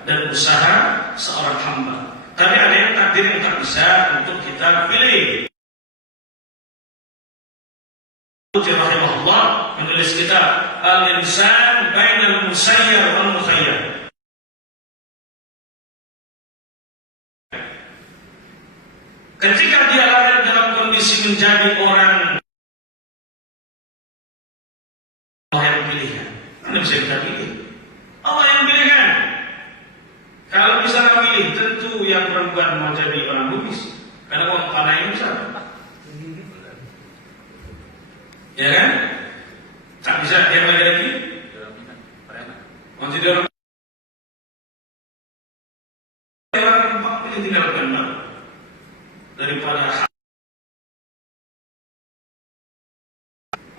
dan usaha seorang hamba. Tapi ada yang takdir yang tak bisa untuk kita pilih. Rahimahullah menulis kitab Al-Insan Bainal Musayyar wal Mukhayyar. Ketika dia lahir dalam kondisi menjadi orang, Allah yang pilihkan. Anda bisa kita pilih. Allah yang pilihkan. Kalau bisa pilih, tentu yang perempuan mau jadi orang bugis, karena uang panah yang besar. Ya kan? Tak bisa dia lagi. Mau jadi orang empat pilih tinggalkan daripada.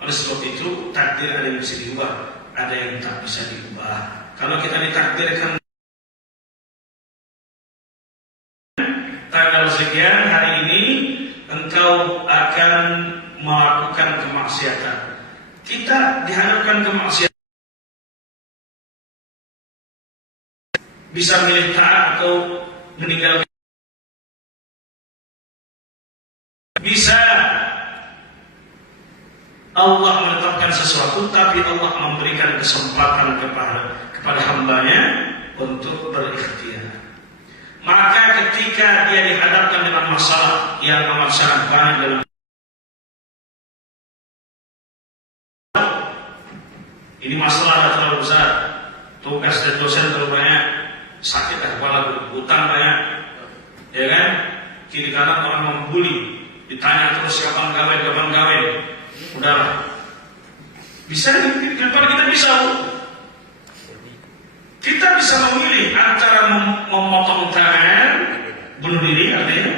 Oleh sebab itu takdir ada yang bisa diubah, ada yang tak bisa diubah. Kalau kita ditakdirkan tanggal sekian hari ini engkau akan melakukan kemaksiatan, kita dihadapkan kemaksiatan, bisa milih taat atau meninggalkan. Bisa Allah menetapkan sesuatu, tapi Allah memberikan kesempatan kepada hambanya untuk berikhtiar. Maka ketika dia dihadapkan dengan masalah yang amat sangat banyak dalam ini masalah terlalu besar, tugas dan dosen terlalu banyak, sakit kepala, hutang banyak, ya kan? Kiri kanan orang membuli, ditanya terus kapan kawin, udahlah. Bisa di depan kita bisa, kita bisa memilih antara memotong tangan, bunuh diri artinya,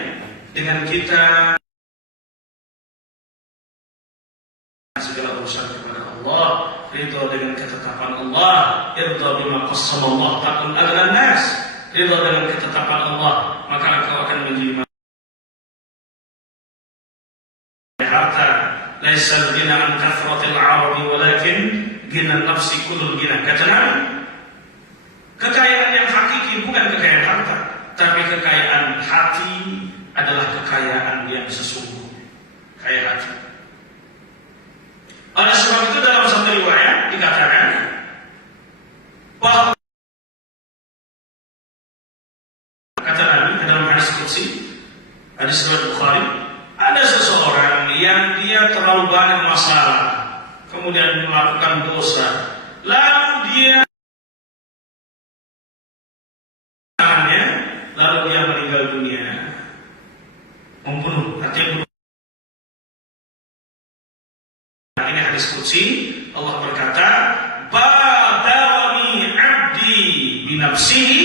dengan kita segala urusan kepada Allah, ridha dengan ketetapan Allah, irda bima qassamallah takun aglan nas, ridha dengan ketetapan Allah, maka engkau akan menjadi harta. Laisa ghina an kathratil 'arabi walakin ghina nafsi kullul ghina. Kata Nabi, kekayaan yang hakiki bukan kekayaan harta, tapi kekayaan hati adalah kekayaan yang sesungguhnya, kaya hati. Oleh sebab itu dalam satu riwayat dikatakan bahwa kata Nabi dalam hadis qudsi, hadis riwayat Bukhari, ada seseorang yang dia terlalu banyak masalah, kemudian melakukan dosa, lalu dia lalu dia meninggal dunia, membunuh, artinya Qudsi Allah berkata, "Badarani 'abdi bi nafsihi,"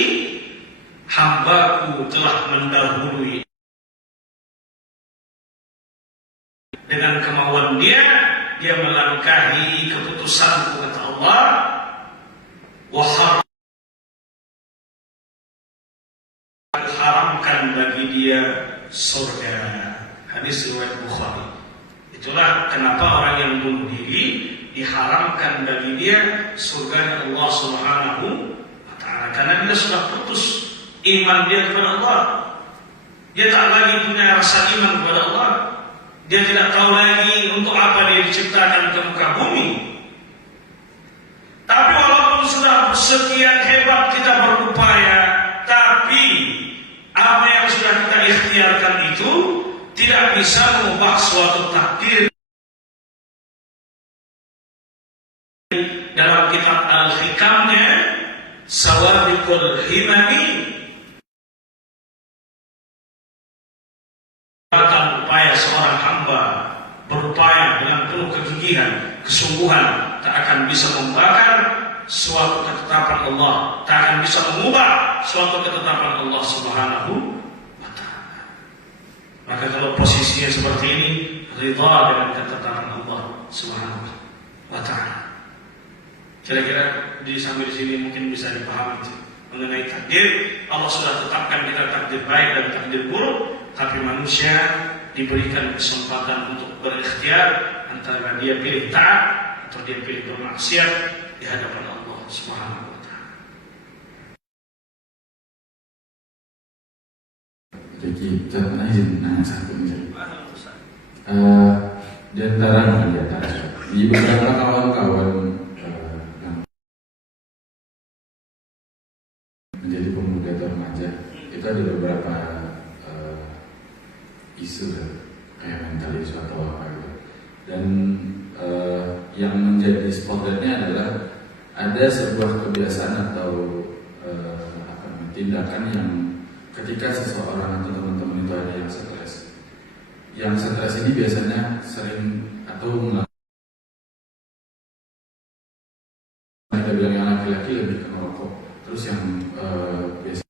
hambaku telah mendahului dengan kemauan dia melangkahi keputusanku, kata Allah. Wa haramkan bagi dia surga. Hadis riwayat Bukhari. Itulah kenapa orang yang bunuh diri diharamkan bagi dia surga Allah Subhanahu wa ta'ala, karena dia sudah putus iman dia kepada Allah. Dia tak lagi punya rasa iman kepada Allah. Dia tidak tahu lagi untuk apa dia diciptakan ke muka bumi. Tapi walaupun sudah sekian hebat kita berupaya, tapi apa yang sudah kita ikhtiarkan itu tidak bisa mengubah suatu takdir. Dalam kitab Al-Hikamnya, Sawabiqul Himami, upaya seorang hamba berupaya dengan penuh kegigihan, kesungguhan, tak akan bisa membakar suatu ketetapan Allah, tak akan bisa mengubah suatu ketetapan Allah Subhanahu wa ta'ala. Maka kalau posisinya seperti ini, ridha dengan ketetapan Allah Subhanahu wa ta'ala. Kira-kira sampai di sini mungkin bisa dipahami mengenai takdir. Allah sudah tetapkan kita takdir baik dan takdir buruk, tapi manusia diberikan kesempatan untuk berikhtiar antara dia pilih taat atau dia pilih bermaksiat di hadapan Allah Subhanahu wa ta'ala. Jadi kita pernah izin nanya satu misalnya. Di antara di beberapa kawan-kawan yang menjadi pemuda atau remaja, itu ada beberapa isu kayak mental isu atau apa gitu. Dan yang menjadi spotlightnya adalah ada sebuah kebiasaan atau tindakan yang ketika seseorang atau teman-teman itu ada yang stres. Yang stres ini biasanya sering atau kita bilang yang laki-laki lebih ke merokok. Terus yang biasa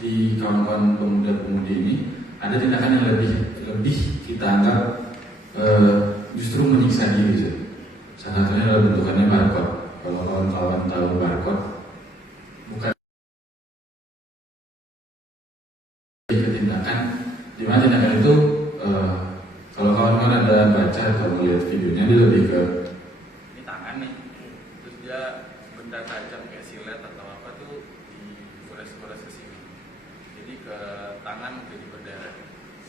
di kawan-kawan pemuda-pemudi ini ada tindakan yang lebih kita anggap justru menyiksa diri. Salah satunya adalah bentukannya barcode. Kalau kawan-kawan tahu barcode, bukan tindakan di mana tindakan itu kalau kawan-kawan ada baca atau melihat videonya, dia lebih ke ini tangan nih, terus dia benda tajam kayak silet atau apa tuh digores-gores ke sini, jadi ke tangan jadi berdarah.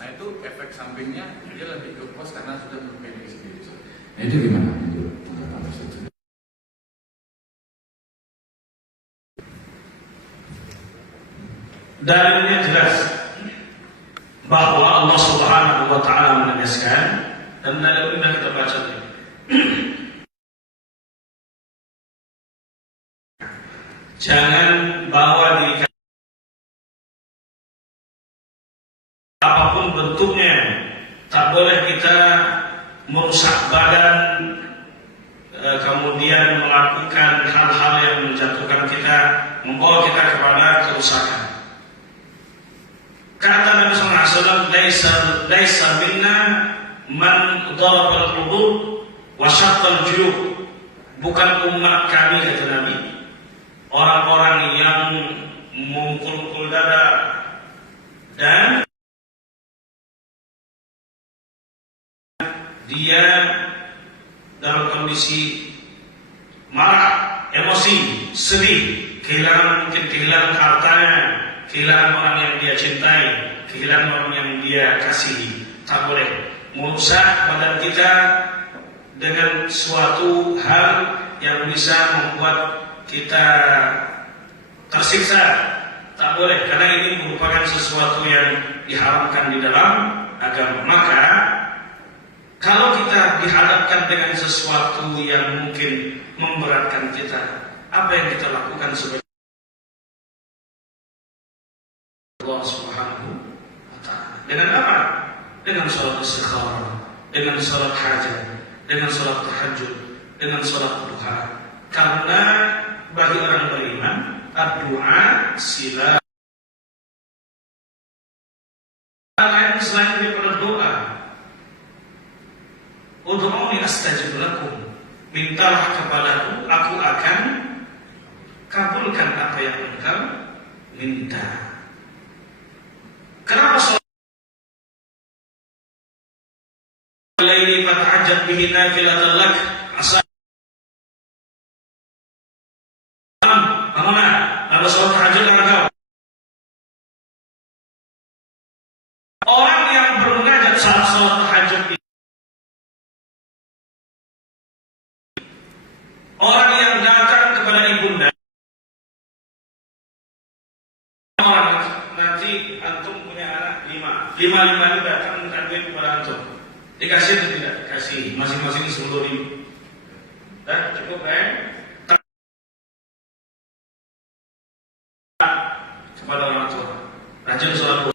Nah itu efek sampingnya dia lebih ke pos karena sudah melukai diri sendiri. Nah itu gimana itu? Dalilnya jelas bahwa Allah Subhanahu wa ta'ala menegaskan, dan dalilnya kita baca tadi. Jangan bawa diri apapun bentuknya, tak boleh kita merusak badan, kemudian melakukan hal-hal yang menjatuhkan kita, membawa kita kepada kerusakan. Kata Nabi SAW, laisa minna man darabal qubur wa syaqqal juyub. Bukan umat kami, kata Nabi, orang-orang yang memukul-mukul dada dan dia dalam kondisi marah, emosi, sedih, mungkin kehilangan hartanya, kehilangan orang yang dia cintai, kehilangan orang yang dia kasihi. Tak boleh merusak badan kita dengan suatu hal yang bisa membuat kita tersiksa. Tak boleh, karena ini merupakan sesuatu yang diharamkan di dalam agama. Maka kalau kita dihadapkan dengan sesuatu yang mungkin memberatkan kita, apa yang kita lakukan sebagai Allah Subhanahu wa ta'ala? Dengan apa? Dengan sholat istikharah, dengan sholat hajat, dengan sholat tahajud, dengan sholat duha. Karena bagi orang beriman, doa sila lain selain daripada doa. Ud'uni astajib lakum. Mintalah kepadaku, aku akan kabulkan apa yang engkau minta. Kenapa sholat laili fatahajjat bihi nafilatan lak? Bangunlah, lalu sholat tahajud engkau. Orang yang bermunajat saat sholat tahajud, orang yang datang kepada ibunda, orang nanti antum punya anak lima itu datang minta duit kepada antum, dikasih atau tidak? Dikasih, masing-masing 10.000. Dah cukup kan? Kepada orang tua, rajin sholat,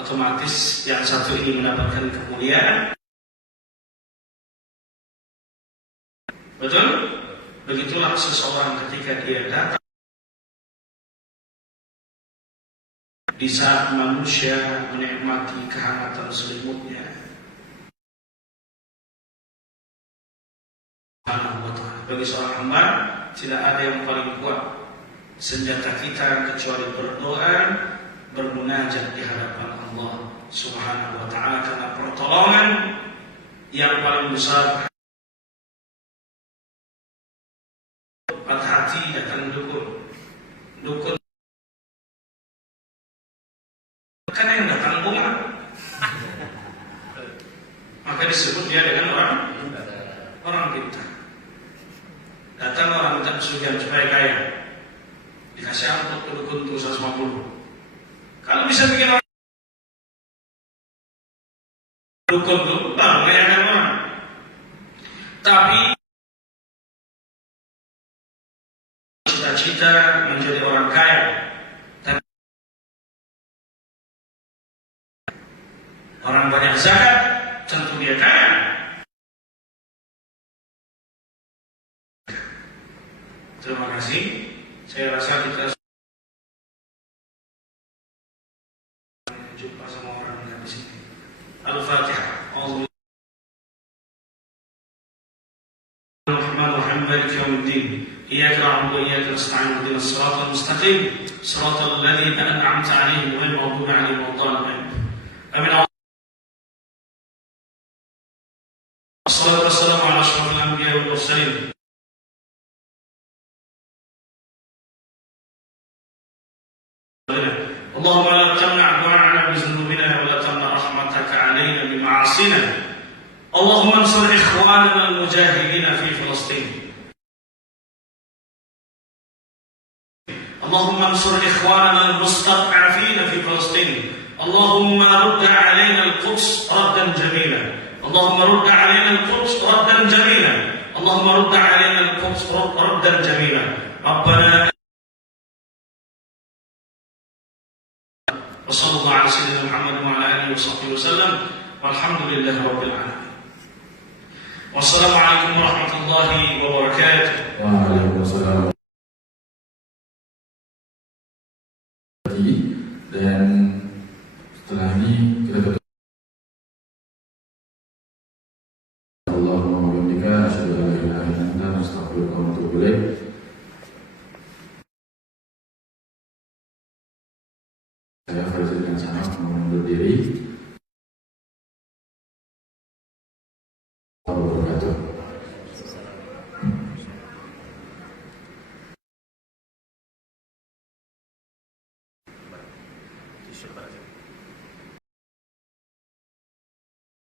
otomatis yang satu ini mendapatkan kemuliaan. Betul? Begitulah seseorang ketika dia datang di saat manusia menikmati kehangatan selimutnya. Bagi seorang hamba tidak ada yang paling kuat senjata kita kecuali berdoa, bermunajat di hadapan Allah Subhanahu wa ta'ala, karena pertolongan yang paling besar. Patah hati datang dukun kan yang datang bunga, maka disebut dia dengan orang pintar. Datang orang minta pesugihan supaya kaya, dikasih amplop ke dukun tuh 150. Kalau bisa bikin orang dukun tuh baru kayakan orang. Tapi cita-cita menjadi orang kaya, tapi orang banyak zakat, tentu dia kaya. Terima kasih. Saya rasa kita jumpa sama orang yang di sini. Al-Fatihah. Bismillahirrahmanirrahim. Maliki yaumiddin. Iyyaka na'budu wa iyyaka nasta'in. Ihdinas siratal mustaqim. Siratal ladzina an'amta 'alaihim ghairil maghdubi 'alaihim waladdallin. Amin. Wassalatu wassalamu ala asyrafil anbiya'i wal mursalin. اللهم لا تمنع دعاءنا بذنوبنا ولا تمنع رحمتك علينا بمعاصينا. اللهم انصر إخواننا المجاهدين في فلسطين. اللهم انصر إخواننا المستضعفين في فلسطين. اللهم رد علينا القدس ردا جميلا. اللهم رد علينا القدس ردا جميلا. اللهم رد علينا القدس ردا جميلا. ربنا وصلى الله على سيدنا محمد وعلى آله وصحبه وسلم والحمد لله رب العالمين. والسلام عليكم ورحمة الله وبركاته. Waalaikumsalam. Dan setelah ini kita tutup. Allahumma wa bihamdika asyhadu an la ilaha illa anta astaghfiruka wa atubu ilaik. Saya Farid dan Sanad mengundur diri. Wabarakatuh.